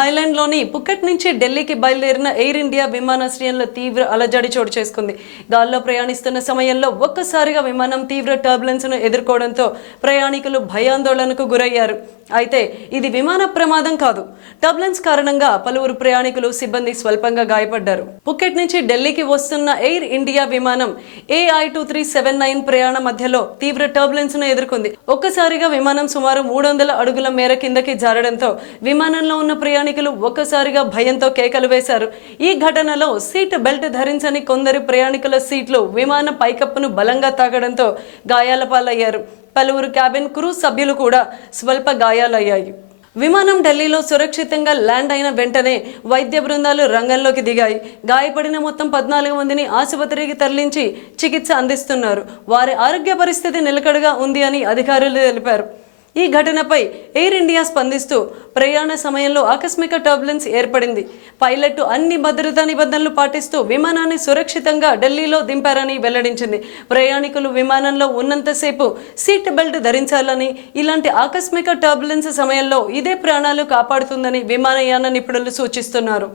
థాయిలాండ్లోని Phuket నుంచి ఢిల్లీకి బయలుదేరిన ఎయిర్ ఇండియా విమానాశ్రయంలో తీవ్ర అలజడి చోటు చేసుకుంది. గాల్లో ప్రయాణిస్తున్న సమయంలో ఒక్కసారిగా విమానం తీవ్ర టర్బులెన్స్ను ఎదుర్కోవడంతో ప్రయాణికులు భయాందోళనకు గురయ్యారు. అయితే ఇది విమాన ప్రమాదం కాదు. టర్బులెన్స్ కారణంగా పలువురు ప్రయాణికులు, సిబ్బంది స్వల్పంగా గాయపడ్డారు. పుకెట్ నుంచి ఢిల్లీకి వస్తున్న ఎయిర్ ఇండియా విమానం AI2379 ప్రయాణ మధ్యలో తీవ్ర టర్బులెన్స్ను ఎదుర్కొంది. ఒక్కసారిగా విమానం సుమారు 300 అడుగుల మేర కిందకి జారడంతో విమానంలో ఉన్న ప్రయాణికులు ఒక్కసారిగా భయంతో కేకలు వేశారు. ఈ ఘటనలో సీట్ బెల్ట్ ధరించని కొందరు ప్రయాణికుల సీట్లు విమాన పైకప్పును బలంగా తాగడంతో గాయాల పాలయ్యారు. పలువురు క్యాబిన్ క్రూ సభ్యులు కూడా స్వల్ప గాయాలయ్యాయి. విమానం ఢిల్లీలో సురక్షితంగా ల్యాండ్ అయిన వెంటనే వైద్య బృందాలు రంగంలోకి దిగాయి. గాయపడిన మొత్తం 14 మందిని ఆసుపత్రికి తరలించి చికిత్స అందిస్తున్నారు. వారి ఆరోగ్య పరిస్థితి నిలకడగా ఉంది అని అధికారులు తెలిపారు. ఈ ఘటనపై ఎయిర్ ఇండియా స్పందిస్తూ ప్రయాణ సమయంలో ఆకస్మిక టర్బులెన్స్ ఏర్పడింది. పైలట్ అన్ని భద్రతా నిబంధనలు పాటిస్తూ విమానాన్ని సురక్షితంగా ఢిల్లీలో దింపారని వెల్లడించింది. ప్రయాణికులు విమానంలో ఉన్నంతసేపు సీట్ బెల్ట్ ధరించాలని, ఇలాంటి ఆకస్మిక టర్బులెన్స్ సమయంలో ఇదే ప్రాణాలు కాపాడుతుందని విమానయాన నిపుణులు సూచిస్తున్నారు.